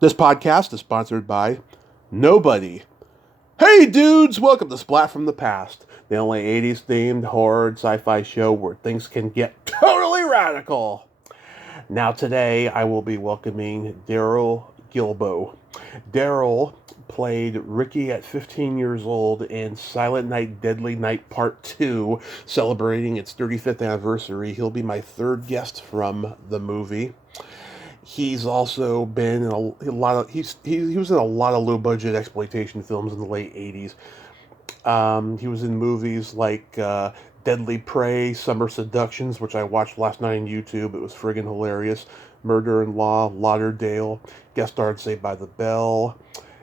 This podcast is sponsored by nobody. Hey dudes, welcome to Splat from the Past, the only 80s themed horror and sci-fi show where things can get totally radical. Now today I will be welcoming Darrel Guillbeau. Darrel played Ricky at 15 years old in Silent Night, Deadly Night Part 2, celebrating its 35th anniversary. He'll be my third guest from the movie. He's also been in a lot of he was in a lot of low budget exploitation films in the late '80s. He was in movies like Deadly Prey, Summer Seductions, which I watched last night on YouTube. It was friggin' hilarious. Murder in Law, Lauderdale, guest starred Saved by the Bell.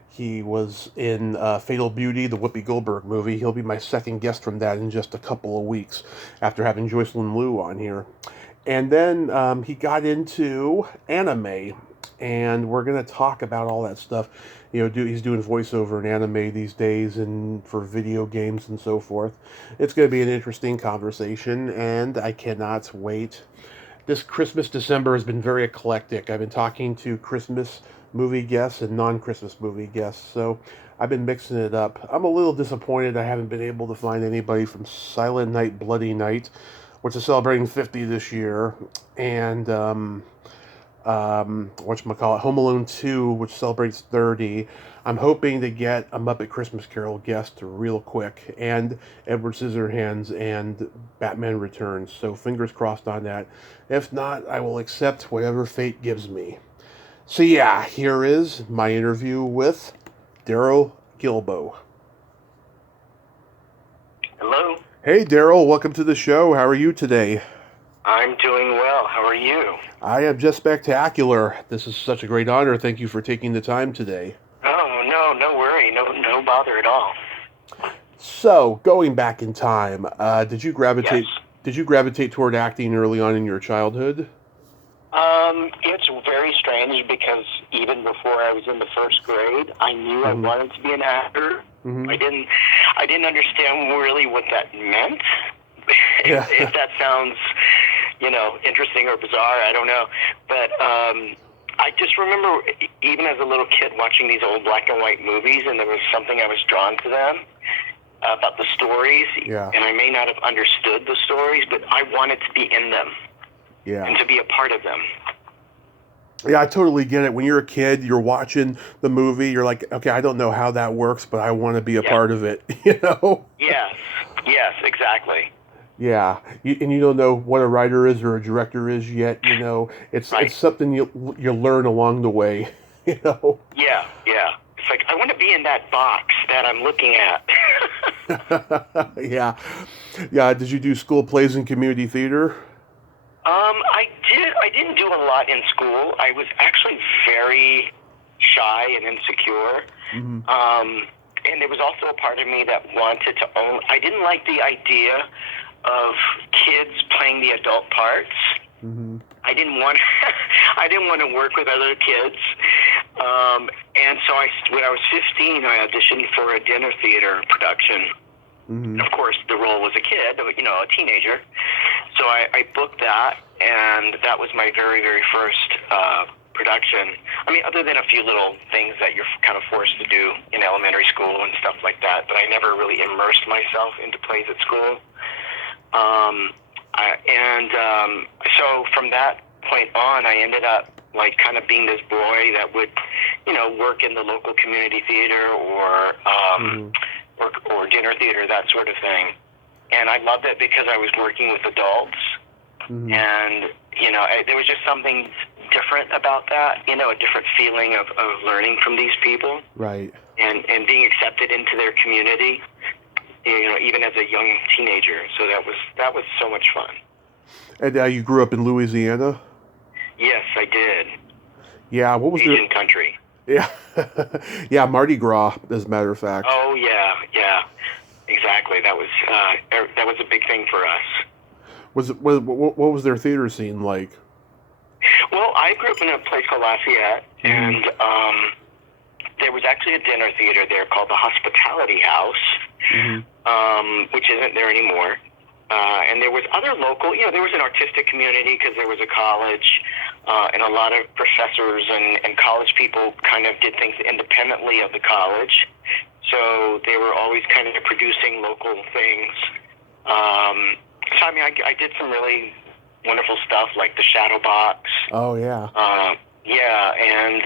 He was in Fatal Beauty, the Whoopi Goldberg movie. He'll be my second guest from that in just a couple of weeks after having Joycelyn Liu on here. And then he got into anime, and we're going to talk about all that stuff. You know, he's doing voiceover in anime these days and for video games and so forth. It's going to be an interesting conversation, and I cannot wait. This Christmas December has been very eclectic. I've been talking to Christmas movie guests and non-Christmas movie guests, so I've been mixing it up. I'm a little disappointed I haven't been able to find anybody from Silent Night, Bloody Night, which is celebrating 50 this year, and whatchamacallit, Home Alone 2, which celebrates 30. I'm hoping to get a Muppet Christmas Carol guest real quick, and Edward Scissorhands and Batman Returns, so fingers crossed on that. If not, I will accept whatever fate gives me. So yeah, here is my interview with Darrel Guillbeau. Hello. Hey Darrel, welcome to the show. How are you today? I'm doing well. How are you? I am just spectacular. This is such a great honor. Thank you for taking the time today. Oh, no worry. No bother at all. So, going back in time, did you gravitate Yes. did you gravitate toward acting early on in your childhood? It's very strange because even before I was in the first grade, I knew I wanted to be an actor. Mm-hmm. I didn't understand really what that meant. Yeah. If that sounds, interesting or bizarre, I don't know. But I just remember, even as a little kid, watching these old black and white movies, and there was something I was drawn to them about the stories. Yeah. And I may not have understood the stories, but I wanted to be in them. Yeah. And to be a part of them. Yeah, I totally get it. When you're a kid, you're watching the movie, you're like, okay, I don't know how that works, but I want to be a part of it, Yes, exactly. Yeah, and you don't know what a writer is or a director is yet, It's Right. it's something you learn along the way, Yeah. It's like, I want to be in that box that I'm looking at. Yeah. Yeah, did you do school plays and community theater? I did. I didn't do a lot in school. I was actually very shy and insecure. Mm-hmm. And there was also a part of me that wanted to own. I didn't like the idea of kids playing the adult parts. Mm-hmm. I didn't want to work with other kids. And so when I was 15, I auditioned for a dinner theater production. Mm-hmm. And of course, the role was a kid, a teenager. So I booked that, and that was my very, very first production. I mean, other than a few little things that you're kind of forced to do in elementary school and stuff like that, but I never really immersed myself into plays at school. So from that point on, I ended up like kind of being this boy that would, work in the local community theater or dinner theater, that sort of thing. And I loved it because I was working with adults, and there was just something different about that. A different feeling of learning from these people, Right? And being accepted into their community. Even as a young teenager. So that was so much fun. And you grew up in Louisiana? Yes, I did. Yeah, what was Asian country. Yeah, yeah, Mardi Gras, as a matter of fact. Oh yeah, exactly. That was a big thing for us. What was their theater scene like? Well, I grew up in a place called Lafayette, and there was actually a dinner theater there called the Hospitality House, which isn't there anymore. And there was other local, there was an artistic community because there was a college. and a lot of professors and college people kind of did things independently of the college. So they were always kind of producing local things. So, I mean, I did some really wonderful stuff like the Shadow Box. Oh, yeah. Yeah, and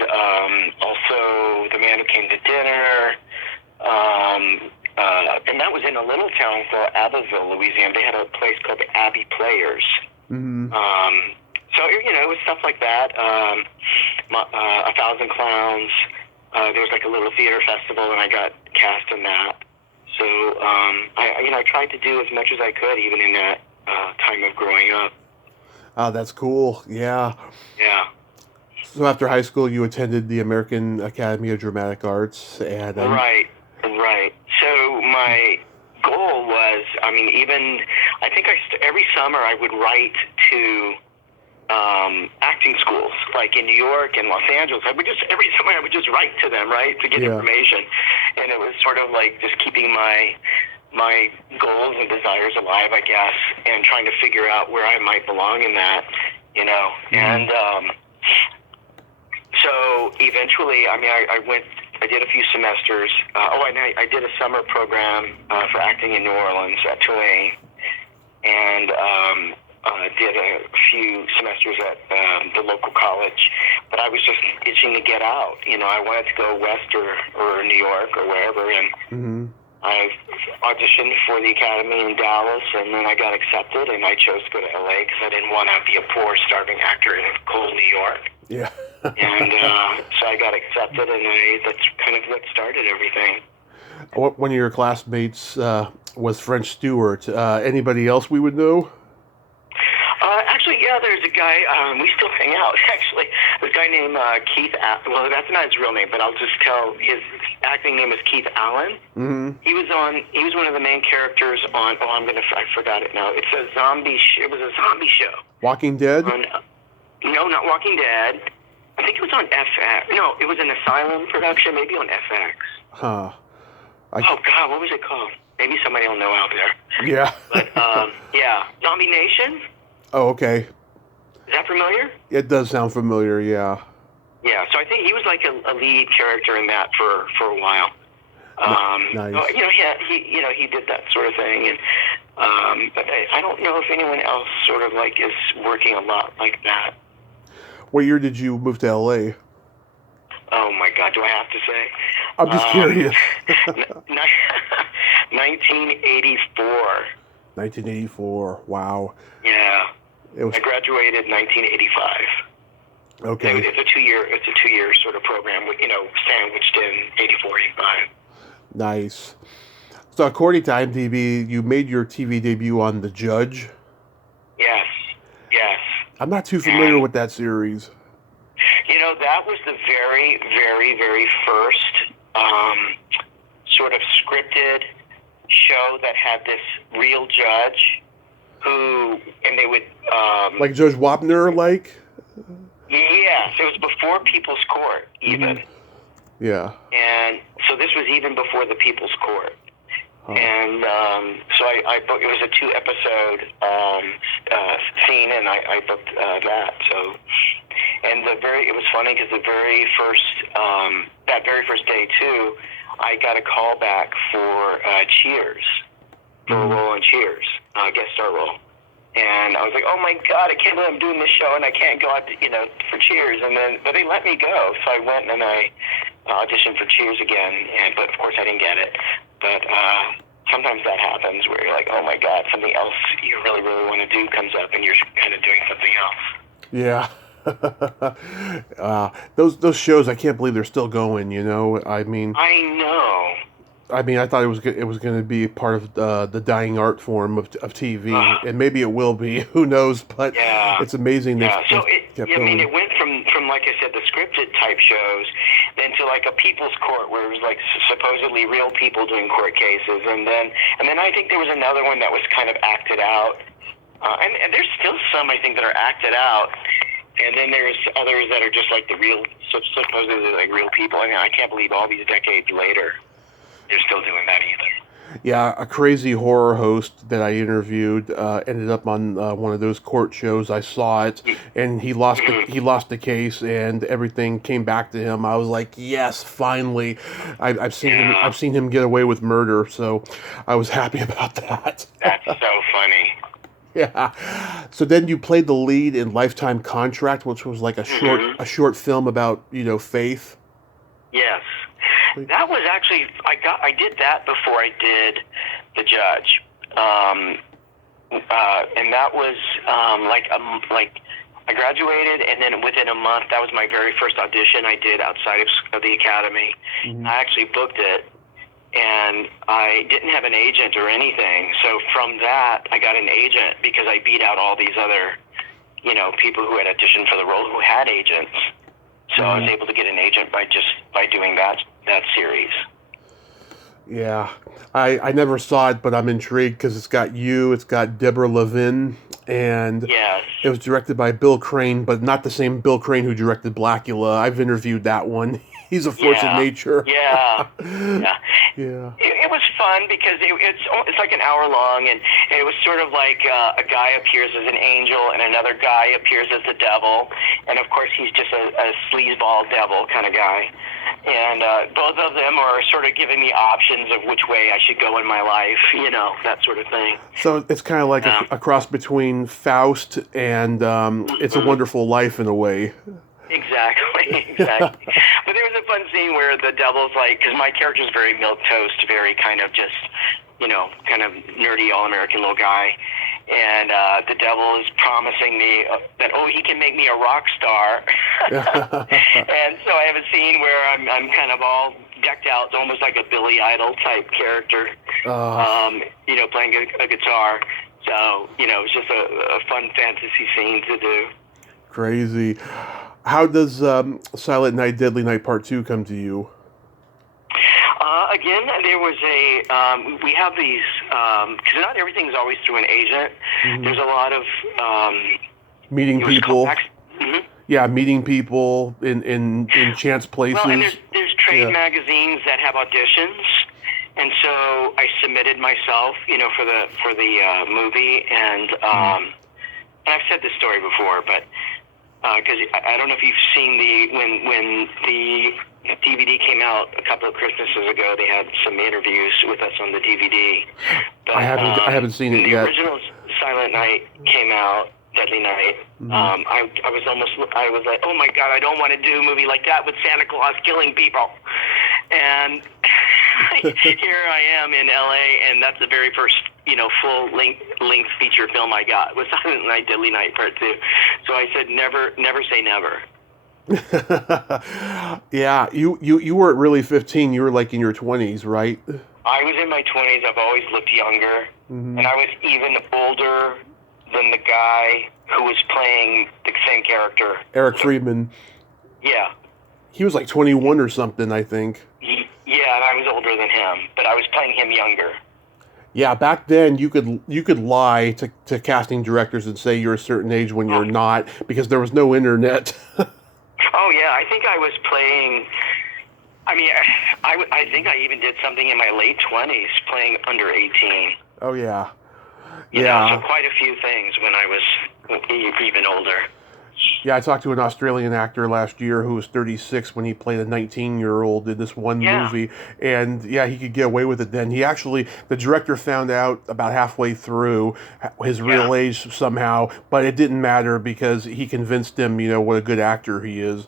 also The Man Who Came to Dinner. And that was in a little town called Abbeville, Louisiana. They had a place called the Abbey Players. Mm-hmm. So, you know, it was stuff like that. 1,000 Clowns. There was like a little theater festival, and I got cast in that. So, I tried to do as much as I could, even in that time of growing up. Oh, that's cool. Yeah. Yeah. So after high school, you attended the American Academy of Dramatic Arts, and Right. So my goal was, I mean, I think every summer I would write to acting schools, like in New York and Los Angeles. Every summer I would just write to them, right, to get information, and it was sort of like just keeping my goals and desires alive, I guess, and trying to figure out where I might belong in that, you know. And so eventually, I mean, I did a few semesters. I did a summer program for acting in New Orleans at Tulane, and did a few semesters at the local college. But I was just itching to get out. You know, I wanted to go west or New York or wherever, and I auditioned for the Academy in Dallas, and then I got accepted, and I chose to go to LA because I didn't want to be a poor, starving actor in cold New York. Yeah. And so I got accepted, and that's kind of what started everything. One of your classmates was French Stewart. Anybody else we would know? Actually, yeah, there's a guy, we still hang out, actually. There's a guy named Keith, well, that's not his real name, but I'll just tell, his acting name is Keith Allen. Mm-hmm. He was one of the main characters on, I forgot it now. It was a zombie show. Walking Dead? No, not Walking Dead. I think it was on FX. No, it was an Asylum production, maybe on FX. Huh. Oh, God, what was it called? Maybe somebody will know out there. Yeah. But, yeah, Zombie Nation. Oh, okay. Is that familiar? It does sound familiar, yeah. Yeah, so I think he was like a lead character in that for a while. Nice. He did that sort of thing, and but I don't know if anyone else sort of like is working a lot like that. What year did you move to LA? Oh my God, do I have to say? I'm just curious. 1984. 1984. Wow. Yeah. It was. I graduated 1985. Okay. It's a two year sort of program with, sandwiched in 84, 85. Nice. So according to IMDb, you made your TV debut on The Judge. Yes. I'm not too familiar with that series. That was the very, very, very first sort of scripted show that had this real judge and they would... like Judge Wapner, like? Yes, it was before People's Court, even. Mm-hmm. Yeah. And so this was even before the People's Court. Huh. And so I booked, it was a 2-episode scene, and I booked that. So, and it was funny because that very first day too, I got a call back for Cheers, for a role in Cheers, guest star role. And I was like, oh my God, I can't believe I'm doing this show and I can't go out, for Cheers. But they let me go. So I went and I auditioned for Cheers again. But of course I didn't get it. But sometimes that happens where you're like, oh my God, something else you really, really want to do comes up and you're kind of doing something else. Yeah. Those shows, I can't believe they're still going, I mean... I know. I mean, I thought it was going to be part of the dying art form of TV, and maybe it will be. Who knows? But it's amazing. Yeah. So it went from like I said, the scripted type shows, then to like a People's Court where it was like supposedly real people doing court cases, and then I think there was another one that was kind of acted out, and there's still some I think that are acted out. And then there's others that are just like the real, supposedly like real people. I mean, I can't believe all these decades later, they're still doing that either. Yeah, a crazy horror host that I interviewed ended up on one of those court shows. I saw it, and he lost the case, and everything came back to him. I was like, yes, finally, I've seen him get away with murder, so I was happy about that. That's so funny. Yeah. So then you played the lead in Lifetime Contract, which was like a short film about faith. Yes, that was actually I did that before I did The Judge, and that was like I graduated, and then within a month, that was my very first audition I did outside of the academy. Mm-hmm. I actually booked it, and I didn't have an agent or anything. So from that, I got an agent because I beat out all these other, people who had auditioned for the role who had agents. So I was able to get an agent by doing that series. Yeah, I never saw it, but I'm intrigued because it's got Deborah Levin, and yes. It was directed by Bill Crane, but not the same Bill Crane who directed Blackula. I've interviewed that one. He's a force of nature. Yeah, yeah. It was fun because it's like an hour long, and it was sort of like a guy appears as an angel and another guy appears as the devil, and of course he's just a sleazeball devil kind of guy. And both of them are sort of giving me options of which way I should go in my life, that sort of thing. So it's kind of like a cross between Faust and It's a Wonderful Life in a way. Exactly. But there was a fun scene where the devil's like, because my character's very milquetoast, very kind of just, kind of nerdy, all-American little guy. And the devil is promising me that, he can make me a rock star. And so I have a scene where I'm kind of all decked out. It's almost like a Billy Idol type character, playing a guitar. So, it's just a fun fantasy scene to do. Crazy. How does Silent Night, Deadly Night Part 2 come to you? Again, there was we have these, because not everything is always through an agent. Mm-hmm. There's a lot of... meeting people. Mm-hmm. Yeah, meeting people in chance places. Well, and there's trade magazines that have auditions. And so I submitted myself, for the movie. And I've said this story before, but... because I don't know if you've seen when the DVD came out a couple of Christmases ago, they had some interviews with us on the DVD. But, I haven't seen it yet. The original Silent Night came out, Deadly Night. Mm-hmm. I was like, oh my God, I don't want to do a movie like that with Santa Claus killing people. And here I am in LA, and that's the very first full length feature film I got was Silent Night, Deadly Night Part 2. So I said, never say never. Yeah, you weren't really 15. You were like in your 20s, right? I was in my 20s. I've always looked younger, and I was even older than the guy who was playing the same character, Eric Friedman. Yeah, he was like 21 or something, I think. Yeah, and I was older than him, but I was playing him younger. Yeah, back then you could lie to casting directors and say you're a certain age when you're not, because there was no internet. Oh yeah, I think I was playing. I mean, I think I even did something in my late 20s, playing under 18. Oh yeah, so quite a few things when I was even older. Yeah, I talked to an Australian actor last year who was 36 when he played a 19-year-old in this one movie. And yeah, he could get away with it then. The director found out about halfway through his real age somehow, but it didn't matter because he convinced him, what a good actor he is.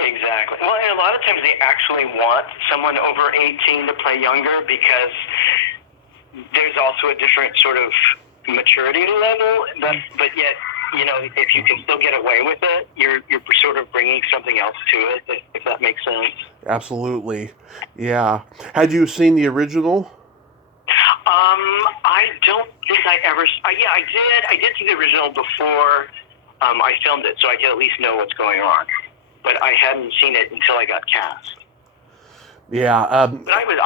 Exactly. Well, and a lot of times they actually want someone over 18 to play younger because there's also a different sort of maturity level, but yet, if you can still get away with it, you're sort of bringing something else to it, if that makes sense. Absolutely. Yeah. Had you seen the original? I don't think I ever... I did. I did see the original before I filmed it, so I could at least know what's going on. But I hadn't seen it until I got cast. Yeah. But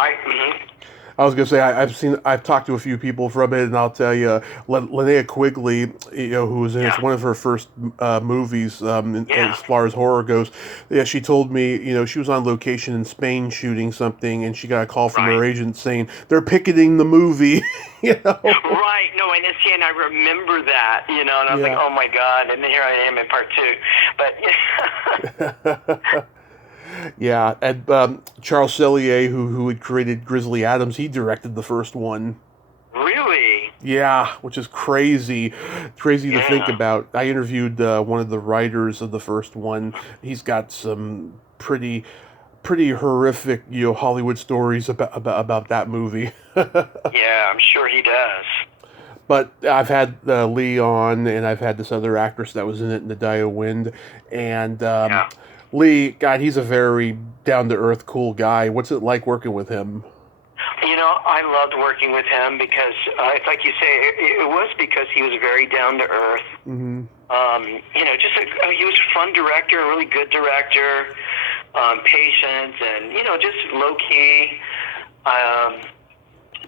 I was gonna say I've talked to a few people from it, and I'll tell you, Linnea Quigley, who was in it's one of her first movies as far as horror goes. Yeah, she told me, she was on location in Spain shooting something, and she got a call from her agent saying they're picketing the movie. Right. No, and I remember that, and I was like, oh my God, and here I am in part two. But yeah, and Charles Sellier, who had created Grizzly Adams, he directed the first one. Really? Yeah, which is crazy to think about. I interviewed one of the writers of the first one. He's got some pretty horrific, Hollywood stories about that movie. Yeah, I'm sure he does. But I've had Lee on, and I've had this other actress that was in it, Nadia Wind, and Lee, God, he's a very down-to-earth, cool guy. What's it like working with him? I loved working with him because, it's like you say, it was because he was very down-to-earth. Mm-hmm. He was a fun director, a really good director, patient, and, just low-key.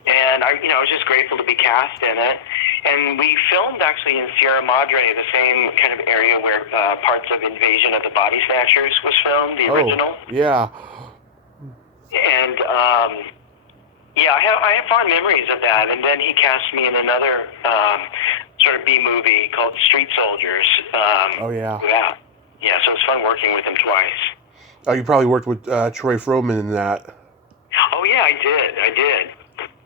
And I was just grateful to be cast in it. And we filmed actually in Sierra Madre, the same kind of area where parts of Invasion of the Body Snatchers was filmed, the original. Yeah. And I have fond memories of that. And then he cast me in another sort of B movie called Street Soldiers. Yeah. Yeah, so it was fun working with him twice. Oh, you probably worked with Troy Froman in that. Oh yeah, I did.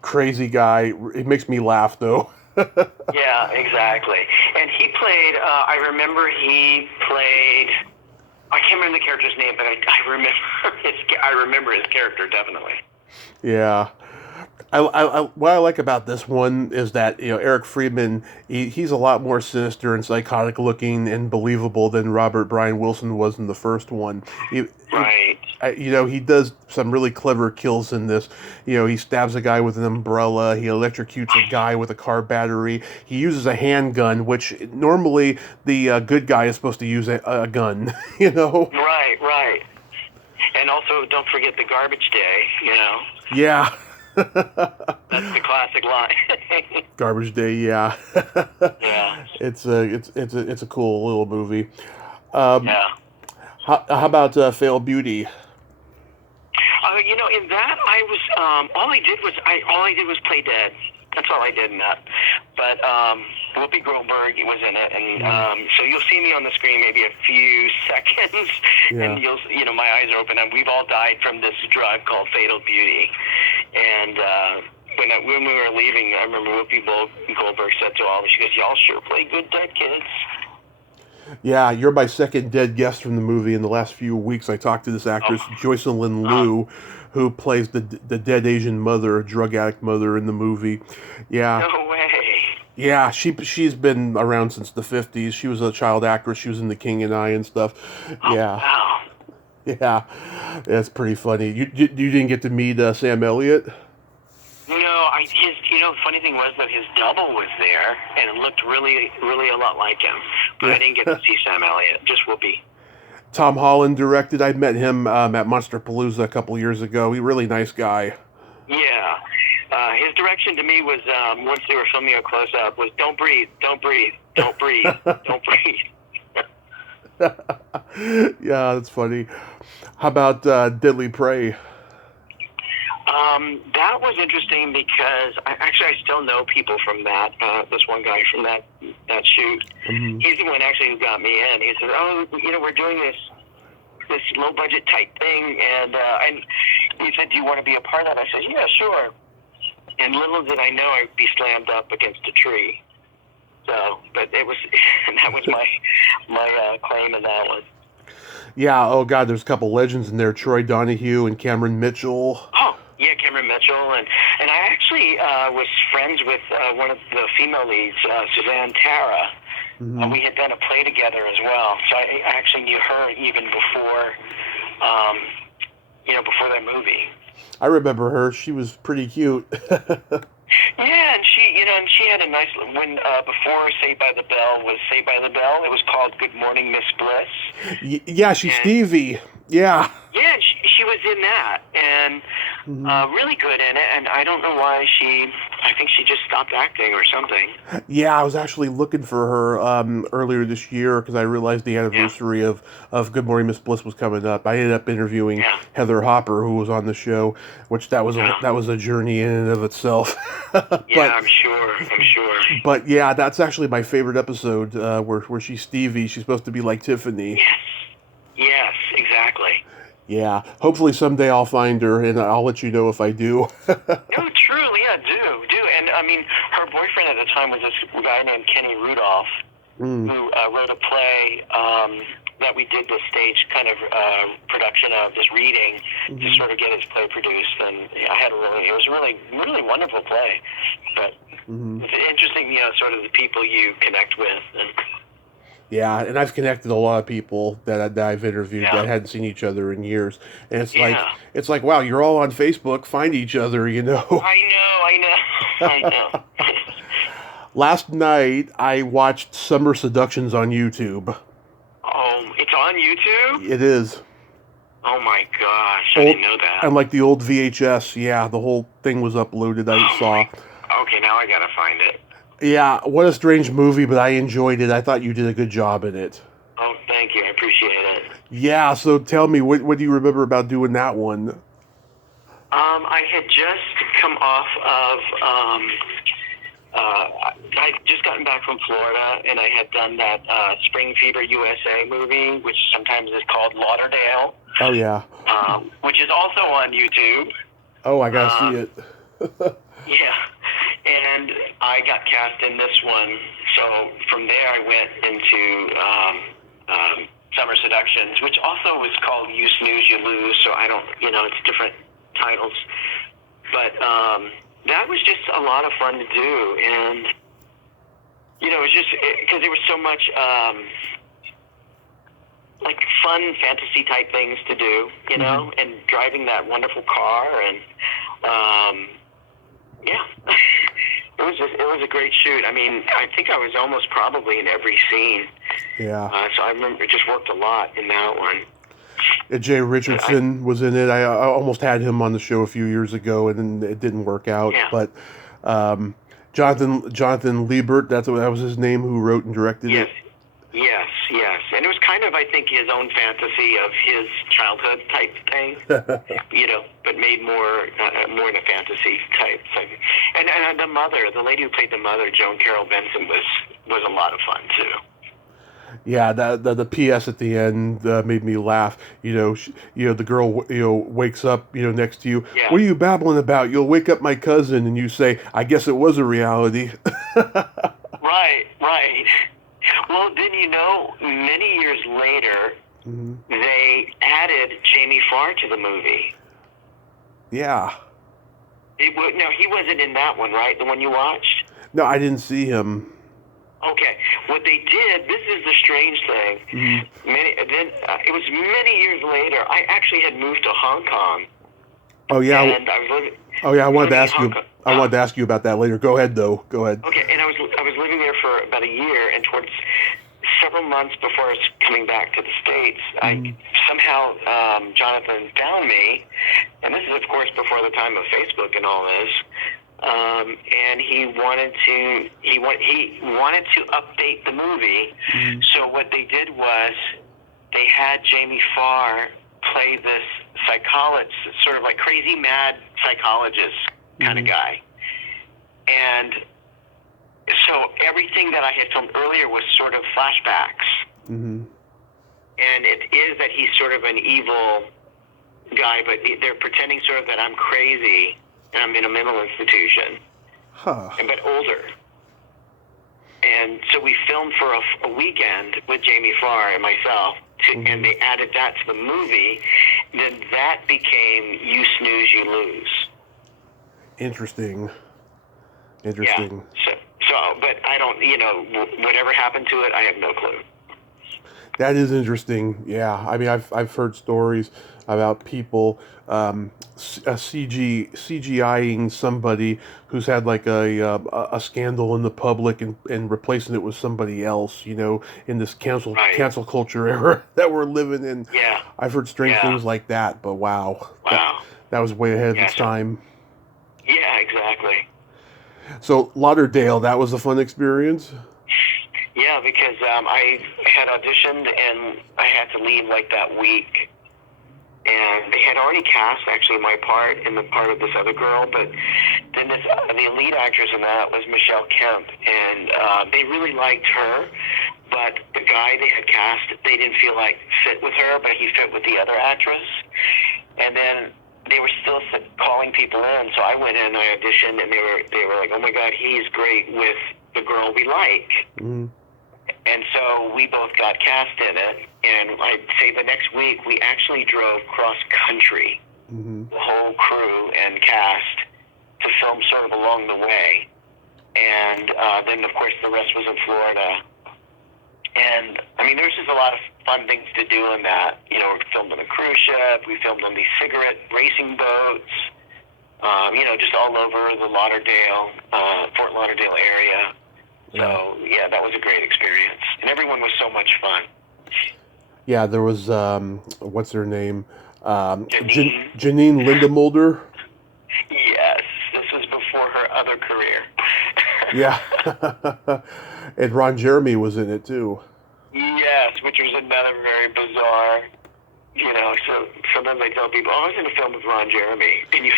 Crazy guy. It makes me laugh though. Yeah, exactly. And he played, I can't remember the character's name, but I remember his character, definitely. Yeah. What I like about this one is that Eric Friedman, he's a lot more sinister and psychotic looking and believable than Robert Brian Wilson was in the first one. Right. He does some really clever kills in this. He stabs a guy with an umbrella. He electrocutes a guy with a car battery. He uses a handgun, which normally the good guy is supposed to use a gun. Right. And also, don't forget the garbage day. Yeah. That's the classic line. Garbage Day, yeah. Yeah. It's a cool little movie. Yeah. How about Fail Beauty? In that I was all I did was play dead. That's all I did in that. But Whoopi Goldberg was in it, and so you'll see me on the screen maybe a few seconds, and my eyes are open, and we've all died from this drug called Fatal Beauty. And when we were leaving, I remember Whoopi Goldberg said to all of us, she goes, "Y'all sure play good dead kids." Yeah, you're my second dead guest from the movie. In the last few weeks, I talked to this actress, Joycelyn Liu, who plays the dead Asian mother, drug addict mother in the movie. Yeah. No way. Yeah, she's been around since the 50s. She was a child actress. She was in The King and I and stuff. Yeah. Wow. Yeah, that's pretty funny. You didn't get to meet Sam Elliott? No, funny thing was that his double was there, and it looked really, really a lot like him. But I didn't get to see Sam Elliott, just Whoopi. Tom Holland directed. I met him at Monsterpalooza a couple years ago. He's a really nice guy. Yeah. His direction to me was, once they were filming a close-up, was don't breathe, don't breathe, don't breathe, don't breathe. Yeah, that's funny. How about Deadly Prey? That was interesting because I still know people from that. This one guy from that shoot. Mm-hmm. He's the one actually who got me in. He said, "Oh, we're doing this low budget type thing," and he said, "Do you want to be a part of it?" I said, "Yeah, sure." And little did I know I'd be slammed up against a tree. So, but that was my claim in that one. Yeah. Oh God, there's a couple legends in there: Troy Donahue and Cameron Mitchell. Oh. Yeah, Cameron Mitchell, and I actually was friends with one of the female leads, Suzanne Tara. Mm-hmm. We had done a play together as well, so I actually knew her even before, before that movie. I remember her; she was pretty cute. Yeah, and she had a nice before Saved by the Bell was Saved by the Bell. It was called Good Morning, Miss Bliss. Yeah, she's Stevie. Yeah. Yeah, she was in that, and Really good in it, and I don't know why I think she just stopped acting or something. Yeah, I was actually looking for her earlier this year because I realized the anniversary of Good Morning Miss Bliss was coming up. I ended up interviewing Heather Hopper, who was on the show, which that was a journey in and of itself. I'm sure. But yeah, that's actually my favorite episode where she's Stevie. She's supposed to be like Tiffany. Yes, exactly. Yeah, hopefully someday I'll find her, and I'll let you know if I do. No, truly, yeah, do. And I mean, her boyfriend at the time was this guy named Kenny Rudolph, who wrote a play that we did this stage kind of production of, this reading, to sort of get his play produced. And it was a really, really wonderful play. But it's interesting, sort of the people you connect with. And yeah, and I've connected a lot of people that I've interviewed that hadn't seen each other in years, and it's like wow, you're all on Facebook, find each other, I know. Last night I watched Summer Seductions on YouTube. Oh, it's on YouTube? It is. Oh my gosh, I didn't know that. And like the old VHS, the whole thing was uploaded. I saw. Okay, now I gotta find it. Yeah, what a strange movie, but I enjoyed it. I thought you did a good job in it. Oh, thank you. I appreciate it. Yeah, so tell me, what do you remember about doing that one? I had just come off of, I'd just gotten back from Florida, and I had done that Spring Fever USA movie, which sometimes is called Lauderdale. Oh, yeah. Which is also on YouTube. Oh, I gotta see it. Yeah. And I got cast in this one. So from there I went into Summer Seductions, which also was called You Snooze, You Lose. So I don't, it's different titles. But that was just a lot of fun to do. And, it was just because there was so much like fun fantasy type things to do, and driving that wonderful car. And yeah. It was a great shoot. I mean, I think I was almost probably in every scene. Yeah. So I remember it just worked a lot in that one. Jay Richardson was in it. I almost had him on the show a few years ago, and then it didn't work out. Yeah. But Jonathan Liebert, that was his name, who wrote and directed it. Yes. And it was kind of, I think, his own fantasy of his childhood type thing, but made more in a fantasy type thing. And the lady who played the mother, Joan Carol Benson, was a lot of fun too. Yeah, the PS at the end made me laugh. The girl wakes up next to you. Yeah. What are you babbling about? You'll wake up my cousin, and you say, "I guess it was a reality." Right. Well, then many years later, they added Jamie Farr to the movie. Yeah. No, he wasn't in that one, right? The one you watched? No, I didn't see him. Okay. What they did, this is the strange thing. It was many years later. I actually had moved to Hong Kong. Oh yeah. And I was living. Oh yeah, I wanted to ask you. I wanted to ask you about that later. Go ahead, though. Go ahead. Okay, and I was living there for about a year, and towards several months before I was coming back to the States, I somehow Jonathan found me, and this is of course before the time of Facebook and all this. And he wanted to update the movie. So what they did was they had Jamie Farr play this psychologist, sort of like crazy mad psychologist kind of guy. And so everything that I had filmed earlier was sort of flashbacks. And it is that he's sort of an evil guy, but they're pretending sort of that I'm crazy and I'm in a mental institution, but older. And so we filmed for a weekend with Jamie Farr and myself, and they added that to the movie. Then that became You Snooze, You Lose. Interesting. Yeah. So, but I don't, whatever happened to it, I have no clue. That is interesting. Yeah, I mean, I've heard stories about people CGIing somebody who's had like a scandal in the public and replacing it with somebody else. In this cancel culture era that we're living in. Yeah, I've heard strange things like that. But wow. That was way ahead of its time. Yeah, exactly. So Lauderdale, that was a fun experience? Yeah, because I had auditioned and I had to leave like that week. And they had already cast actually my part in the part of this other girl, but then the lead actress in that was Michelle Kemp, and they really liked her, but the guy they had cast, they didn't feel like fit with her, but he fit with the other actress. And then they were still calling people in, so I went in, I auditioned, and they were like, oh my God, he's great with the girl we like. Mm. And so we both got cast in it, and I'd say the next week we actually drove cross-country, the whole crew and cast, to film sort of along the way. And then, of course, the rest was in Florida. And, I mean, there's just a lot of fun things to do in that. You know, we filmed on a cruise ship, we filmed on these cigarette racing boats, you know, just all over the Lauderdale, Fort Lauderdale area. So, yeah, that was a great experience. And everyone was so much fun. Yeah, there was, what's her name? Janine Linda Mulder. Yes, this was before her other career. Yeah. And Ron Jeremy was in it, too. Yes, which was another very bizarre, you know, so sometimes I tell people, oh, I was in a film with Ron Jeremy. And,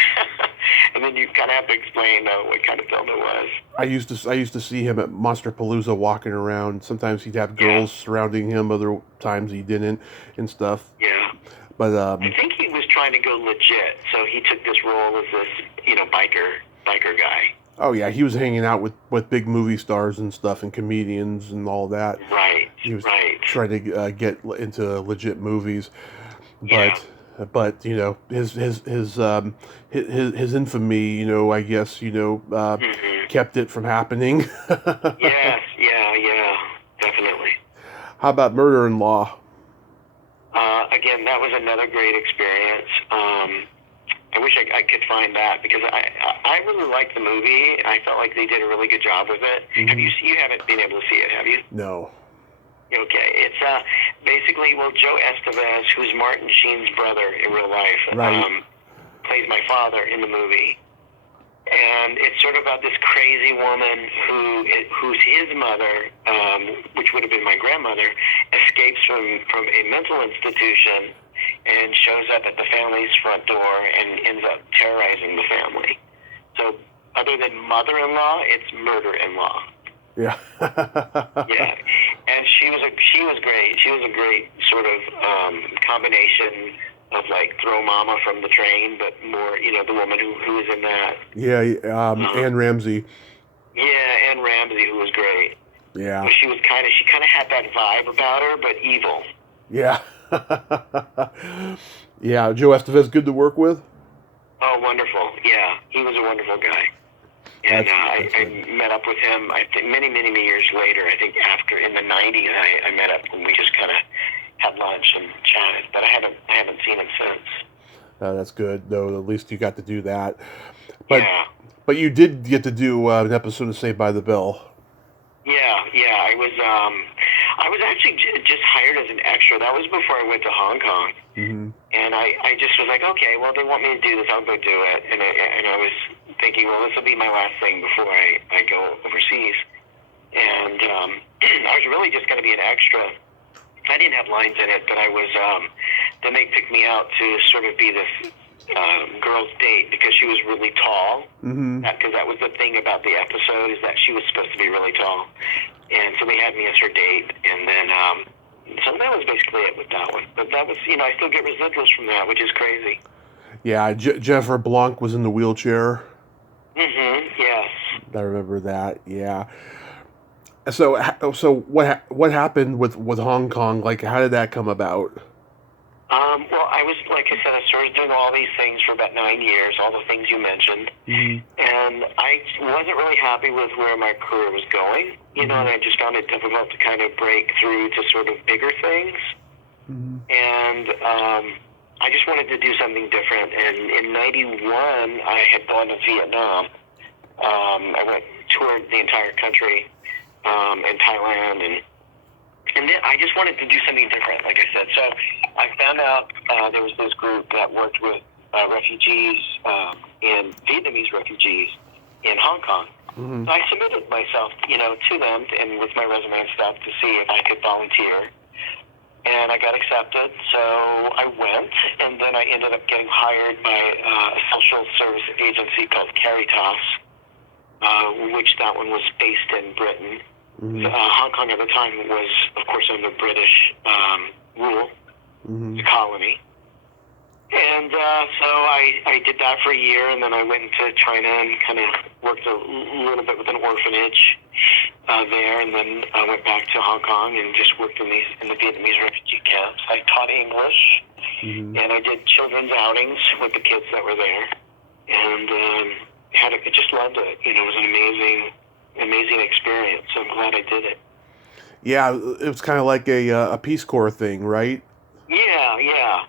and then you kind of have to explain what kind of film it was. I used to see him at Monsterpalooza walking around. Sometimes he'd have girls surrounding him, other times he didn't, and stuff. Yeah. But I think he was trying to go legit, so he took this role as this, you know, biker guy. Oh yeah, he was hanging out with big movie stars and stuff, and comedians and all that. Right. He was trying to get into legit movies, but you know his infamy, you know, I guess, you know, kept it from happening. Yes, yeah, definitely. How about Murder-in-Law? Again, that was another great experience. I wish I could find that, because I really liked the movie. I felt like they did a really good job with it. Have you haven't been able to see it, have you? No. Okay, it's basically, well, Joe Estevez, who's Martin Sheen's brother in real life, plays my father in the movie. And it's sort of about this crazy woman who's his mother, which would have been my grandmother, escapes from a mental institution and shows up at the family's front door and ends up terrorizing the family. So other than mother-in-law, it's murder-in-law. Yeah. Yeah. And she was great. She was a great sort of combination of like Throw Mama from the Train, but more, you know, the woman who was in that. Yeah, Anne Ramsey. Yeah, Anne Ramsey, who was great. Yeah. But she kind of had that vibe about her, but evil. Yeah. Yeah, Joe Estevez, good to work with? Oh, wonderful. Yeah, he was a wonderful guy. And I met up with him, I think, many years later. I think after, in the 90s, I met up and we just kind of had lunch and chatted. But I haven't seen him since. That's good, though. At least you got to do that. But you did get to do an episode of Saved by the Bell. Yeah. I was actually just hired as an extra. That was before I went to Hong Kong. Mm-hmm. And I just was like, okay, well, they want me to do this, I'll go do it. And I was thinking, well, this will be my last thing before I go overseas. And I was really just going to be an extra. I didn't have lines in it, but I was, then they picked me out to sort of be this girl's date, because she was really tall. Mm-hmm. Because that was the thing about the episode, is that she was supposed to be really tall. And so they had me as her date, and then, so that was basically it with that one. But that was, you know, I still get residuals from that, which is crazy. Yeah, Jennifer Blanc was in the wheelchair. Mm-hmm, yes. I remember that, yeah. So what happened with Hong Kong? Like, how did that come about? Well, I was, like I said, I started doing all these things for about 9 years, all the things you mentioned. Mm-hmm. And I wasn't really happy with where my career was going, you know, and I just found it difficult to kind of break through to sort of bigger things. Mm-hmm. And I just wanted to do something different. And in 91, I had gone to Vietnam. I toured the entire country in Thailand, and then I just wanted to do something different, like I said. So I found out there was this group that worked with refugees and Vietnamese refugees in Hong Kong. Mm-hmm. So I submitted myself, to them and with my resume and stuff to see if I could volunteer. And I got accepted, so I went, and then I ended up getting hired by a social service agency called Caritas, which that one was based in Britain. Mm-hmm. Hong Kong at the time was, of course, under British rule, Mm-hmm. the colony. And so I did that for a year, and then I went into China and kind of worked a little bit with an orphanage there, and then I went back to Hong Kong and just worked in the Vietnamese refugee camps. I taught English, Mm-hmm. and I did children's outings with the kids that were there, and just loved it. It was an amazing experience. So I'm glad I did it. Yeah, it was kind of like a Peace Corps thing, right? Yeah.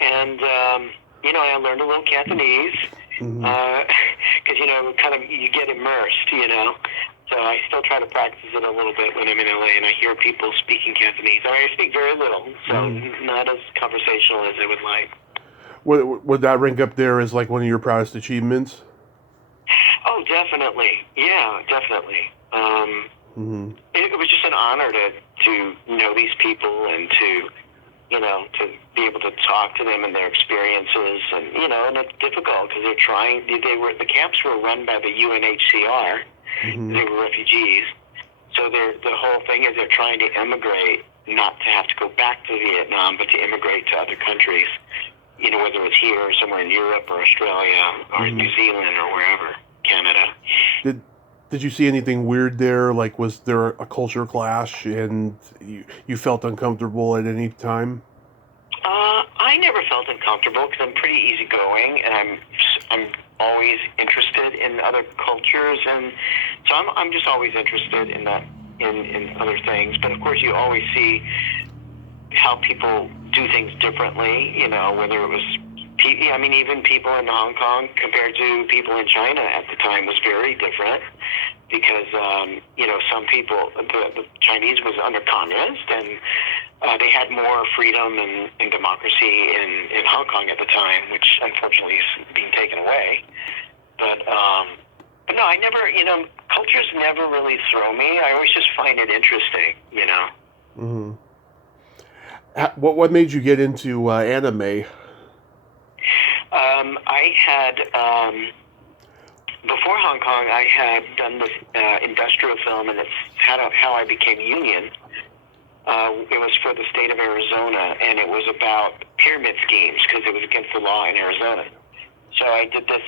And, I learned a little Cantonese, because, you get immersed, So I still try to practice it a little bit when I'm in LA and I hear people speaking Cantonese. I speak very little, so not as conversational as I would like. Would that rank up there as like one of your proudest achievements? Oh, definitely. Yeah, definitely. It was just an honor to know these people and to be able to talk to them and their experiences, and and it's difficult because the camps were run by the UNHCR. They were refugees, so the whole thing is they're trying to immigrate, not to have to go back to Vietnam, but to immigrate to other countries, whether it's here or somewhere in Europe or Australia or New Zealand or wherever, Canada. Did you see anything weird there? Like, was there a culture clash and you felt uncomfortable at any time? I never felt uncomfortable because I'm pretty easygoing, and I'm always interested in other cultures, and so I'm just always interested in that in other things. But of course, you always see how people do things differently. Whether it was even people in Hong Kong compared to people in China at the time was very different. Because, some people, the Chinese was under communist, and they had more freedom and democracy in Hong Kong at the time, which unfortunately is being taken away. But no, I never, cultures never really throw me. I always just find it interesting, What made you get into anime? I had... Before Hong Kong, I had done this industrial film, and it's how I became union. It was for the state of Arizona, and it was about pyramid schemes because it was against the law in Arizona. So I did this,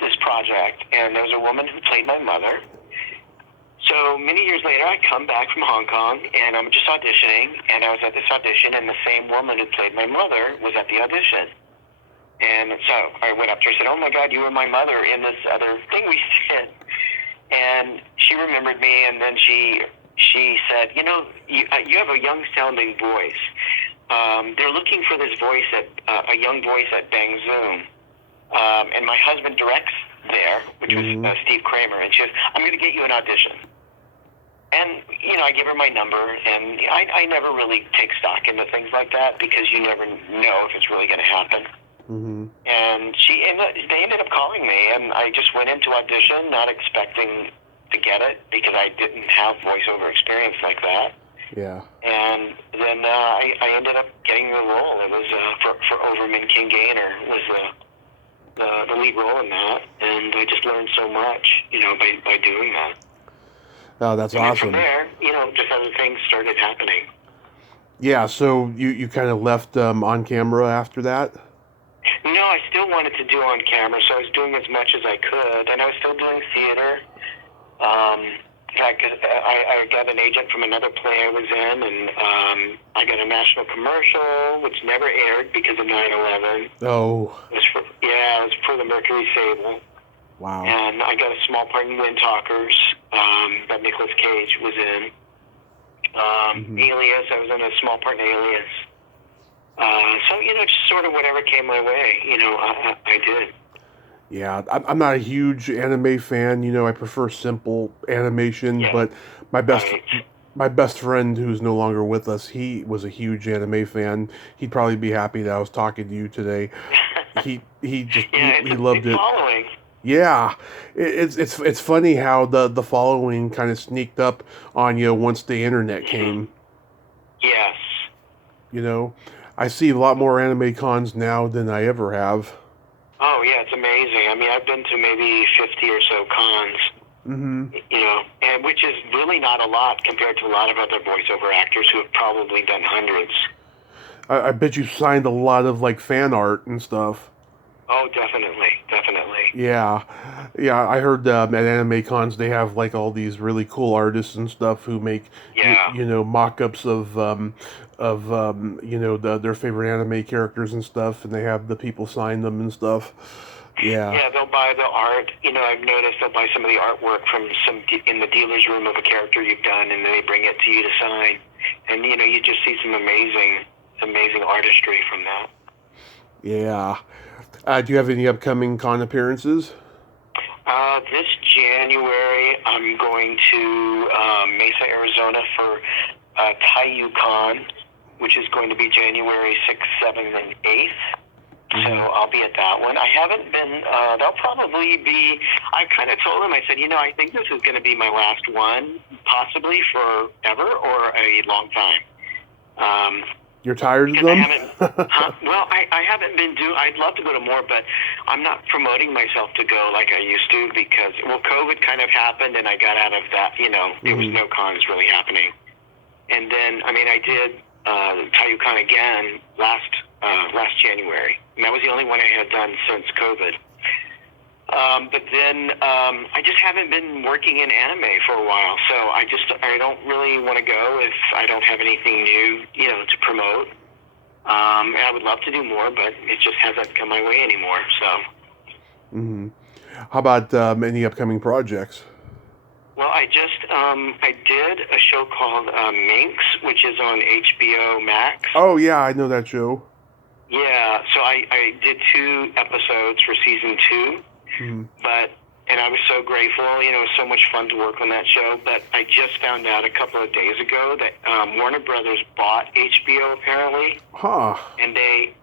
this project, and there was a woman who played my mother. So many years later, I come back from Hong Kong, and I'm just auditioning, and I was at this audition, and the same woman who played my mother was at the audition. And so I went up to her and said, "Oh my God, you were my mother in this other thing we did." And she remembered me, and then she said, "You have a young sounding voice. They're looking for this voice a young voice at Bang Zoom. And my husband directs there, which was Steve Kramer, and she says, I'm going to get you an audition." And, I give her my number, and I never really take stock into things like that because you never know if it's really going to happen. And they ended up calling me, and I just went into audition, not expecting to get it because I didn't have voiceover experience like that. Yeah. And then I ended up getting the role. It was for Overman King Gaynor was the lead role in that, and I just learned so much, by doing that. Oh, that's and awesome. From there, just other things started happening. Yeah, so you kind of left on camera after that? No, I still wanted to do on camera, so I was doing as much as I could, and I was still doing theater. I got an agent from another play I was in, and I got a national commercial, which never aired because of 9/11. Oh. It was for the Mercury Sable. Wow. And I got a small part in Wind Talkers that Nicolas Cage was in. Alias, I was in a small part in Alias. So, just sort of whatever came my way, I did. Yeah, I'm not a huge anime fan. I prefer simple animation. Yeah. But my best friend, who's no longer with us, he was a huge anime fan. He'd probably be happy that I was talking to you today. he loved it. Following. Yeah, it's funny how the following kind of sneaked up on you once the internet came. Yes. You know, I see a lot more anime cons now than I ever have. Oh yeah, it's amazing. I mean, I've been to maybe 50 or so cons. Mm-hmm. You know, and which is really not a lot compared to a lot of other voiceover actors who have probably done hundreds. I bet you signed a lot of like fan art and stuff. Oh, definitely. Yeah, I heard at anime cons they have like all these really cool artists and stuff who make Yeah. mock-ups of their favorite anime characters and stuff, and they have the people sign them and stuff. Yeah. Yeah, they'll buy the art. You know, I've noticed they'll buy some of the artwork from in the dealer's room of a character you've done, and they bring it to you to sign. And you know, you just see some amazing artistry from that. Yeah. Do you have any upcoming con appearances? This January, I'm going to Mesa, Arizona for Taiyu Con, which is going to be January 6th, 7th, and 8th. Mm-hmm. So I'll be at that one. I haven't been, they'll probably be, I kind of told them, I said, you know, I think this is going to be my last one, possibly forever or a long time. You're tired of them? Well, I haven't been I'd love to go to more, but I'm not promoting myself to go like I used to because, well, COVID kind of happened and I got out of that, you know, there was no cons really happening. And then, I mean, I did TayuCon again last January, and that was the only one I had done since COVID. But then I just haven't been working in anime for a while, so I don't really want to go if I don't have anything new, you know, to promote. And I would love to do more, but it just hasn't come my way anymore. So. Mm-hmm. How about any upcoming projects? Well, I did a show called Minx, which is on HBO Max. Oh yeah, I know that show. Yeah, so I did 2 episodes for season 2. Mm-hmm. And I was so grateful, you know, it was so much fun to work on that show, but I just found out a couple of days ago that Warner Brothers bought HBO apparently. Huh. And they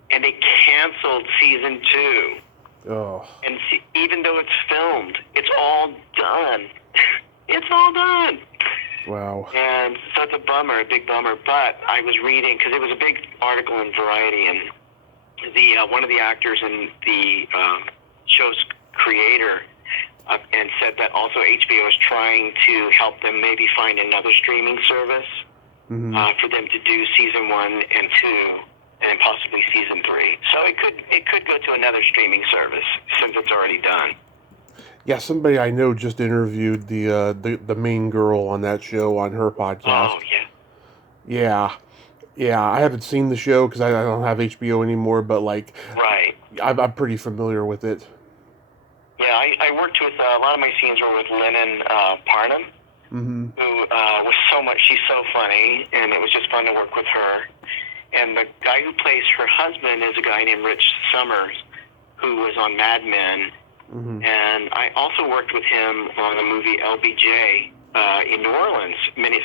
canceled season 2. Oh. And even though it's filmed, it's all done. It's all done. Wow. And so it's a big bummer, but I was reading, because it was a big article in Variety, and one of the actors in the show's creator and said that also HBO is trying to help them maybe find another streaming service for them to do season 1 and 2 and possibly season 3. So it could go to another streaming service since it's already done. Yeah, somebody I know just interviewed the main girl on that show on her podcast. Oh yeah. Yeah, I haven't seen the show because I don't have HBO anymore, but like, right. I'm pretty familiar with it. Yeah, I worked with, a lot of my scenes were with Lennon Parnham, who was so much, she's so funny, and it was just fun to work with her. And the guy who plays her husband is a guy named Rich Summers, who was on Mad Men. And I also worked with him on the movie LBJ in New Orleans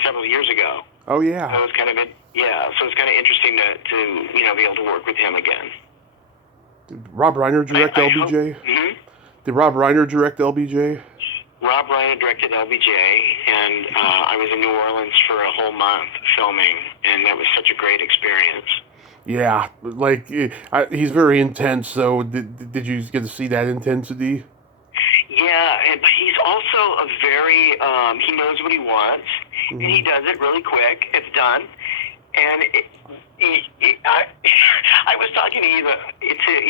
several years ago. Oh yeah. So it was kind of interesting to you know, be able to work with him again. Did Rob Reiner direct LBJ? Did Rob Reiner direct LBJ? Rob Reiner directed LBJ, and I was in New Orleans for a whole month filming, and that was such a great experience. Yeah, like he's very intense. So did you get to see that intensity? Yeah, and he's also a very he knows what he wants, and he does it really quick. It's done, and I was talking to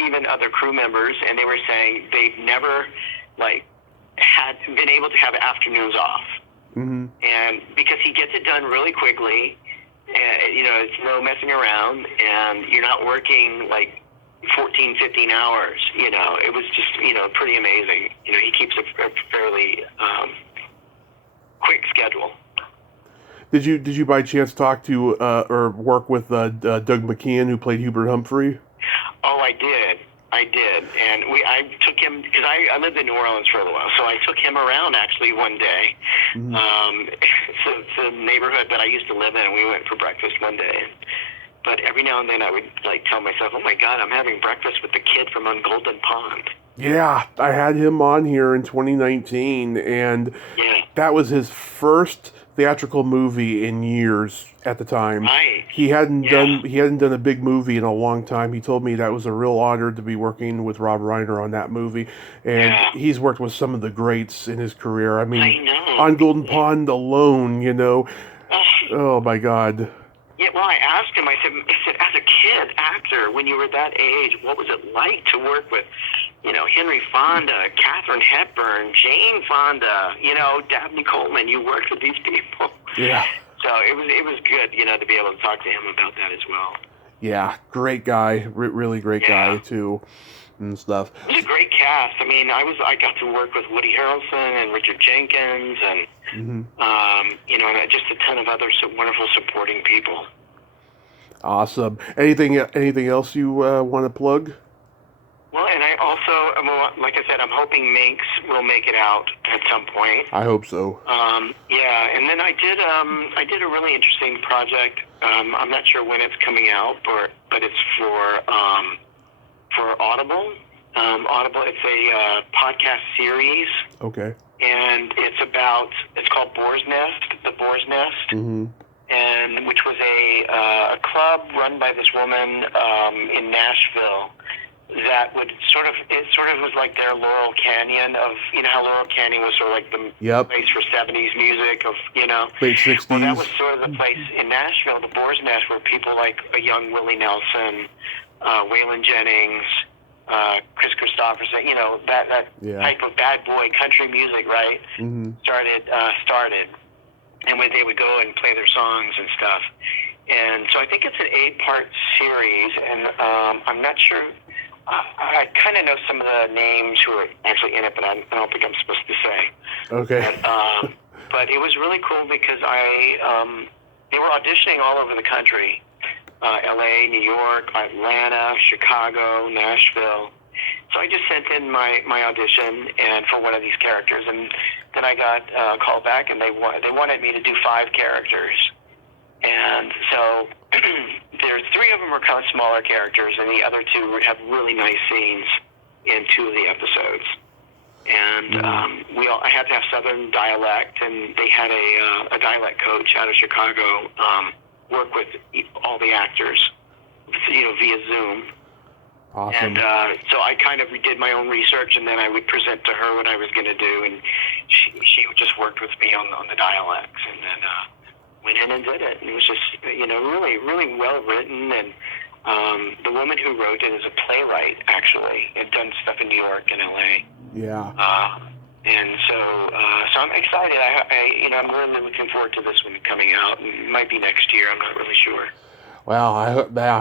even other crew members, and they were saying they've never had been able to have afternoons off, and because he gets it done really quickly. And, you know, it's no messing around, and you're not working 14, 15 hours. You know, it was just, you know, pretty amazing. You know, he keeps a fairly quick schedule. Did you by chance talk to or work with Doug McKeon, who played Hubert Humphrey? Oh, I did, and I took him because I lived in New Orleans for a little while, so I took him around actually one day. It's a neighborhood that I used to live in, and we went for breakfast one day. but every now and then I would like tell myself, "Oh my God, I'm having breakfast with the kid from On Golden Pond." Yeah, I had him on here in 2019, and Yeah. that was his first theatrical movie in years at the time. Right. He hadn't done a big movie in a long time. He told me that was a real honor to be working with Rob Reiner on that movie, and he's worked with some of the greats in his career. I mean, I know. On Golden Pond alone, you know. Oh my God. Yeah, well, I asked him, I said, as a kid actor, when you were that age, what was it like to work with, you know, Henry Fonda, Katharine Hepburn, Jane Fonda, you know, Dabney Coleman? You worked with these people. Yeah. So it was good, you know, to be able to talk to him about that as well. Yeah, great guy, really great guy too, and stuff. It was a great cast. I mean, I got to work with Woody Harrelson and Richard Jenkins and you know, and just a ton of other wonderful supporting people. Awesome. Anything else you want to plug? Well, and I also, like I said, I'm hoping Minx will make it out at some point. I hope so. Yeah, and then I did a really interesting project. I'm not sure when it's coming out, but it's for Audible. Audible, it's a podcast series. Okay. And it's called Boar's Nest, The Boar's Nest. Mm-hmm. And which was a club run by this woman in Nashville that would sort of was like their Laurel Canyon of, you know how Laurel Canyon was sort of like the place for 70s music of, you know. Late 60s. Well, that was sort of the place in Nashville, the Boar's Nest, where people like a young Willie Nelson, Waylon Jennings, Chris Christopherson, you know, that type of bad boy country music, right? Mm-hmm. Started. And when they would go and play their songs and stuff. And so I think it's an 8-part series, and I'm not sure. I kind of know some of the names who are actually in it, but I don't think I'm supposed to say. Okay. But it was really cool because they were auditioning all over the country. L.A., New York, Atlanta, Chicago, Nashville. So I just sent in my audition and for one of these characters, and then I got called back, and they wanted me to do 5 characters. And so there's 3 of them are kind of smaller characters, and the other 2 have really nice scenes in 2 of the episodes. And I had to have Southern dialect, and they had a dialect coach out of Chicago work with all the actors, you know, via Zoom. Awesome. And so I kind of did my own research, and then I would present to her what I was going to do, and she just worked with me on the dialects, and then went in and did it. And it was just, you know, really, really well written. And the woman who wrote it is a playwright, actually, and done stuff in New York and LA. Yeah. And so I'm excited. I'm really looking forward to this one coming out. It might be next year. I'm not really sure. Well, I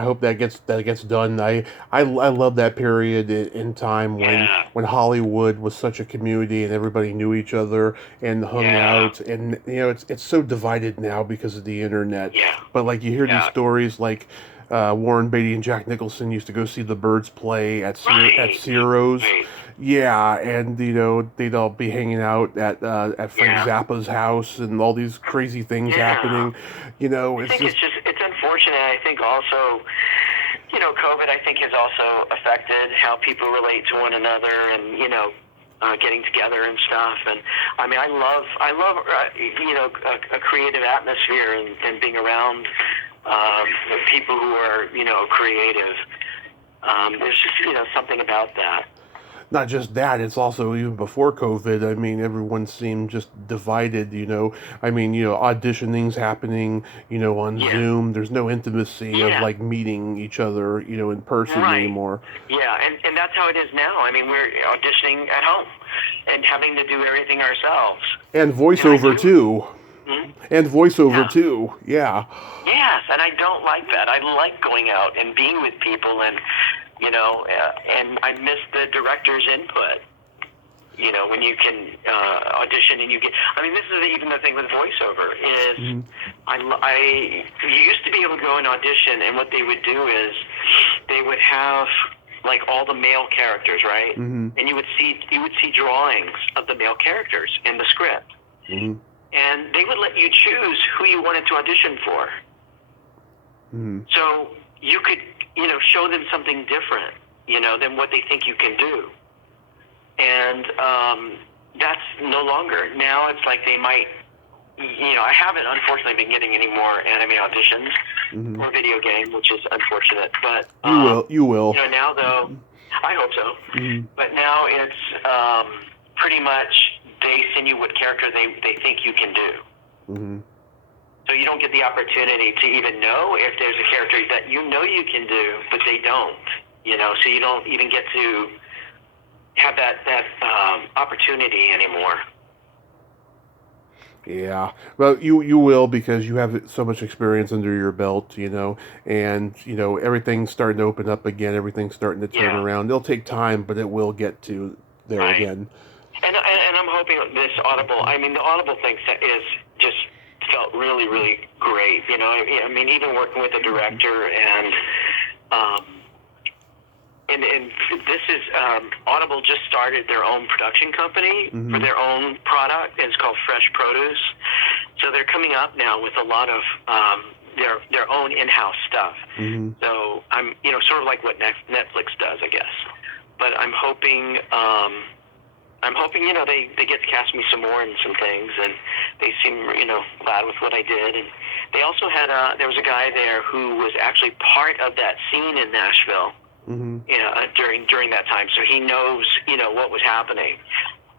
hope that gets done. I love that period in time when Hollywood was such a community and everybody knew each other and hung out. And you know, it's so divided now because of the internet. Yeah. But like you hear these stories like Warren Beatty and Jack Nicholson used to go see the Byrds play at Ciro's. Right. Yeah, and you know they'd all be hanging out at Frank Zappa's house and all these crazy things happening. You know, it's unfortunate. I think also, you know, COVID I think has also affected how people relate to one another, and you know, getting together and stuff. And I mean, I love you know, a creative atmosphere and being around people who are, you know, creative. There's just, you know, something about that. Not just that, it's also even before COVID. I mean, everyone seemed just divided, you know. I mean, you know, auditioning's happening, you know, on Zoom. There's no intimacy of like meeting each other, you know, in person anymore. Yeah, and that's how it is now. I mean, we're auditioning at home and having to do everything ourselves. And voiceover too. Mm-hmm. And voiceover too. Yeah. Yes, and I don't like that. I like going out and being with people, and you know, and I miss the director's input. You know, when you can audition and you get. I mean, this is even the thing with voiceover is, you used to be able to go and audition, and what they would do is they would have like all the male characters, right? Mm-hmm. And you would see drawings of the male characters in the script, and they would let you choose who you wanted to audition for. Mm-hmm. So you could, show them something different, than what they think you can do. And that's no longer. Now it's like they might, I haven't unfortunately been getting any more anime auditions Mm-hmm. or video game, which is unfortunate. But You will. now though, I hope so. Mm-hmm. But now it's pretty much they send you what character they think you can do. Mm-hmm. So you don't get the opportunity to even know if there's a character that you can do, but they don't. So you don't even get to have that opportunity anymore. Yeah, well, you will, because you have so much experience under your belt, and everything's starting to open up again. Everything's starting to turn around. It'll take time, but it will get to there again. And I'm hoping this Audible. I mean, the Audible thing is just felt really, really great. I mean, even working with the director and this is Audible just started their own production company for their own product. It's called Fresh Produce. So they're coming up now with a lot of their own in-house stuff. Mm-hmm. So I'm sort of like what Netflix does, I guess. But I'm hoping they get to cast me some more in some things, and they seem glad with what I did. And they also had there was a guy there who was actually part of that scene in Nashville. Mm-hmm. During that time, so he knows what was happening,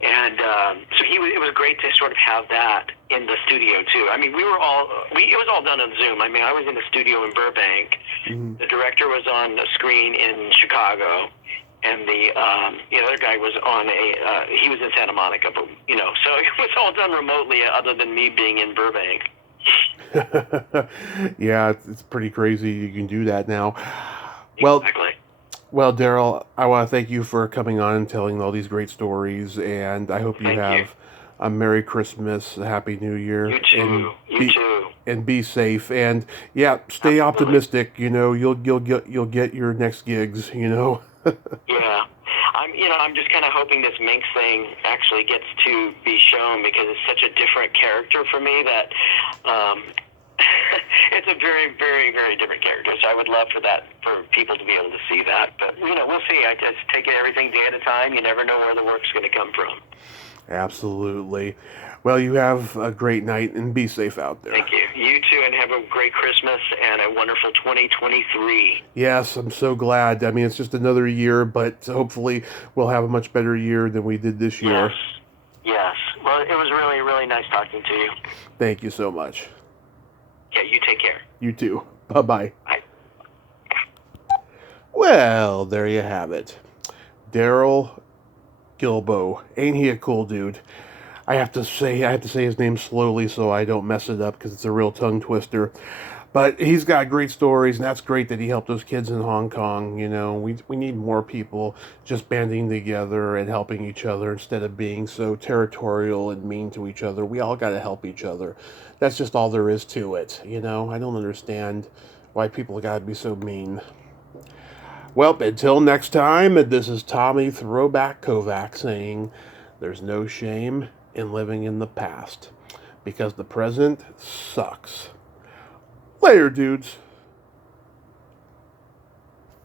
and so it was great to sort of have that in the studio too. I mean, it was all done on Zoom. I mean, I was in the studio in Burbank. Mm-hmm. The director was on the screen in Chicago, and the other guy was on he was in Santa Monica, but so it was all done remotely, other than me being in Burbank. Yeah, it's pretty crazy you can do that now. Well, exactly. Well, Darrel, I want to thank you for coming on and telling all these great stories, and I hope you have a Merry Christmas, a Happy New Year. You too. You too. And be safe, and stay optimistic. You'll get your next gigs. Yeah, I'm just kind of hoping this Minx thing actually gets to be shown, because it's such a different character for me that. It's a very, very, very different character. So I would love for people to be able to see that. But, we'll see. I just take it everything day at a time. You never know where the work's going to come from. Absolutely. Well, you have a great night, and be safe out there. Thank you. You too, and have a great Christmas and a wonderful 2023. Yes, I'm so glad. I mean, it's just another year, but hopefully we'll have a much better year than we did this year. Yes. Well, it was really, really nice talking to you. Thank you so much. Yeah, you take care. You too. Bye-bye. Bye. Well, there you have it. Darrel Guillbeau. Ain't he a cool dude? I have to say his name slowly so I don't mess it up, because it's a real tongue twister. But he's got great stories, and that's great that he helped those kids in Hong Kong. We need more people just banding together and helping each other instead of being so territorial and mean to each other. We all got to help each other. That's just all there is to it. I don't understand why people got to be so mean. Well, until next time, this is Tommy Throwback Kovac saying there's no shame in living in the past, because the present sucks. Later, dudes.